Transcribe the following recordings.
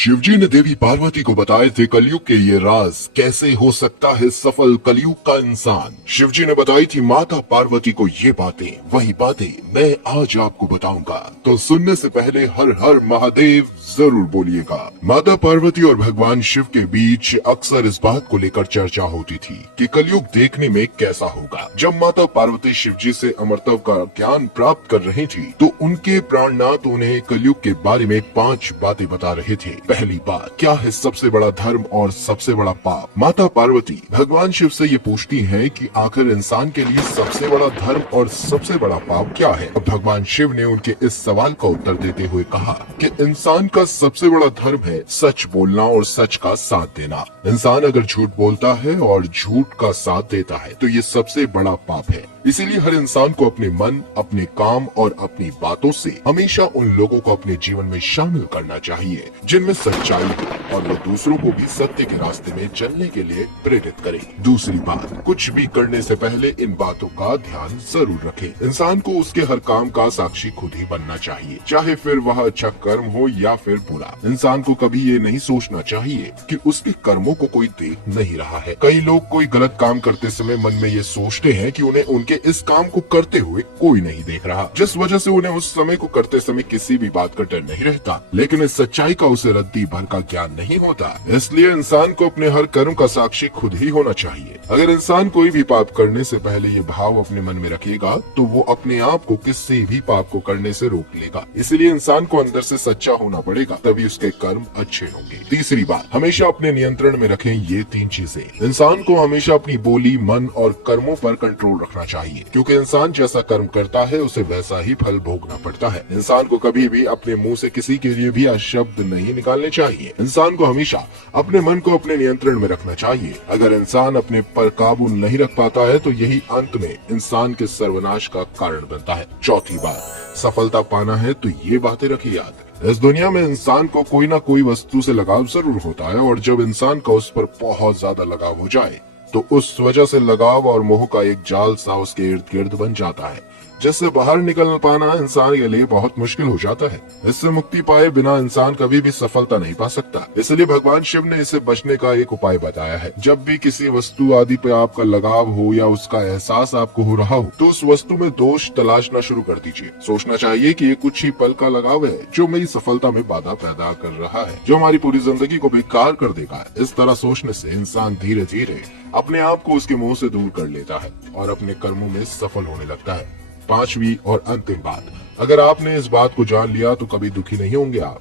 शिवजी ने देवी पार्वती को बताए थे कलयुग के ये राज, कैसे हो सकता है सफल कलयुग का इंसान। शिवजी ने बताई थी माता पार्वती को ये बातें, वही बातें मैं आज आपको बताऊंगा। तो सुनने से पहले हर हर महादेव जरूर बोलिएगा। माता पार्वती और भगवान शिव के बीच अक्सर इस बात को लेकर चर्चा होती थी कि कलयुग देखने में कैसा होगा। जब माता पार्वती शिवजी से अमरत्व का ज्ञान प्राप्त कर रही थी तो उनके प्राणनाथ उन्हें कलयुग के बारे में 5 बातें बता रहे थे। पहली बात, क्या है सबसे बड़ा धर्म और सबसे बड़ा पाप। माता पार्वती भगवान शिव से ये पूछती हैं कि आखिर इंसान के लिए सबसे बड़ा धर्म और सबसे बड़ा पाप क्या है। अब भगवान शिव ने उनके इस सवाल का उत्तर देते हुए कहा कि इंसान का सबसे बड़ा धर्म है सच बोलना और सच का साथ देना। इंसान अगर झूठ बोलता है और झूठ का साथ देता है तो ये सबसे बड़ा पाप है। इसीलिए हर इंसान को अपने मन, अपने काम और अपनी बातों से हमेशा उन लोगों को अपने जीवन में शामिल करना चाहिए जिनमें सच्चाई हो और वो दूसरों को भी सत्य के रास्ते में चलने के लिए प्रेरित करे। दूसरी बात, कुछ भी करने से पहले इन बातों का ध्यान जरूर रखे। इंसान को उसके हर काम का साक्षी खुद ही बनना चाहिए, चाहे फिर वह अच्छा कर्म हो या फिर बुरा। इंसान को कभी ये नहीं सोचना चाहिए कि उसके कर्मों को कोई देख नहीं रहा है। कई लोग कोई गलत काम करते समय मन में ये सोचते हैं कि उन्हें उनके इस काम को करते हुए कोई नहीं देख रहा, जिस वजह से उन्हें उस समय को करते समय किसी भी बात का डर नहीं रहता। लेकिन इस सच्चाई का उसे रद्दी भर का ज्ञान नहीं होता। इसलिए इंसान को अपने हर कर्म का साक्षी खुद ही होना चाहिए। अगर इंसान कोई भी पाप करने से पहले ये भाव अपने मन में रखेगा तो वो अपने आप को किसी भी पाप को करने से रोक लेगा। इसलिए इंसान को अंदर से सच्चा होना पड़ेगा, तभी उसके कर्म अच्छे होंगे। तीसरी बात, हमेशा अपने नियंत्रण में रखें ये 3 चीजें। इंसान को हमेशा अपनी बोली, मन और कर्मों पर कंट्रोल रखना चाहिए, क्योंकि इंसान जैसा कर्म करता है उसे वैसा ही फल भोगना पड़ता है। इंसान को कभी भी अपने मुंह से किसी के लिए भी अशब्द नहीं निकालने चाहिए। इंसान को हमेशा अपने मन को अपने नियंत्रण में रखना चाहिए। अगर इंसान अपने पर काबू नहीं रख पाता है तो यही अंत में इंसान के सर्वनाश का कारण बनता है। चौथी बात, सफलता पाना है तो ये बातें रखिए याद। इस दुनिया में इंसान को कोई ना कोई वस्तु से लगाव जरूर होता है और जब इंसान का उस पर बहुत ज्यादा लगाव हो जाए तो उस वजह से लगाव और मोह का एक जाल सा उसके इर्द गिर्द बन जाता है, जिससे बाहर निकल पाना इंसान के लिए बहुत मुश्किल हो जाता है। इससे मुक्ति पाए बिना इंसान कभी भी सफलता नहीं पा सकता। इसलिए भगवान शिव ने इसे बचने का एक उपाय बताया है। जब भी किसी वस्तु आदि पे आपका लगाव हो या उसका एहसास आपको हो रहा हो तो उस वस्तु में दोष तलाशना शुरू कर दीजिए। सोचना चाहिए कि ये कुछ ही पल का लगाव है जो मेरी सफलता में बाधा पैदा कर रहा है, जो हमारी पूरी जिंदगी को बेकार कर देगा। इस तरह सोचने से इंसान धीरे धीरे अपने आप को उसके मुंह से दूर कर लेता है और अपने कर्मों में सफल होने लगता है। 5वीं और अंतिम बात, अगर आपने इस बात को जान लिया तो कभी दुखी नहीं होंगे आप।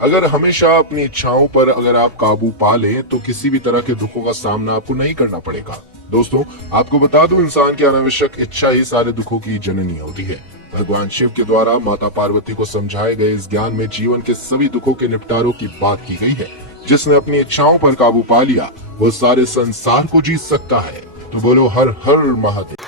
अगर हमेशा अपनी इच्छाओं पर अगर आप काबू पा लें तो किसी भी तरह के दुखों का सामना आपको नहीं करना पड़ेगा। दोस्तों, आपको बता दूं, इंसान की अनावश्यक इच्छा ही सारे दुखों की जननी होती है। भगवान शिव के द्वारा माता पार्वती को समझाए गए इस ज्ञान में जीवन के सभी दुखों के निपटारों की बात की गई है। जिसने अपनी इच्छाओं पर काबू पा लिया वो सारे संसार को जीत सकता है। तो बोलो हर हर महादेव।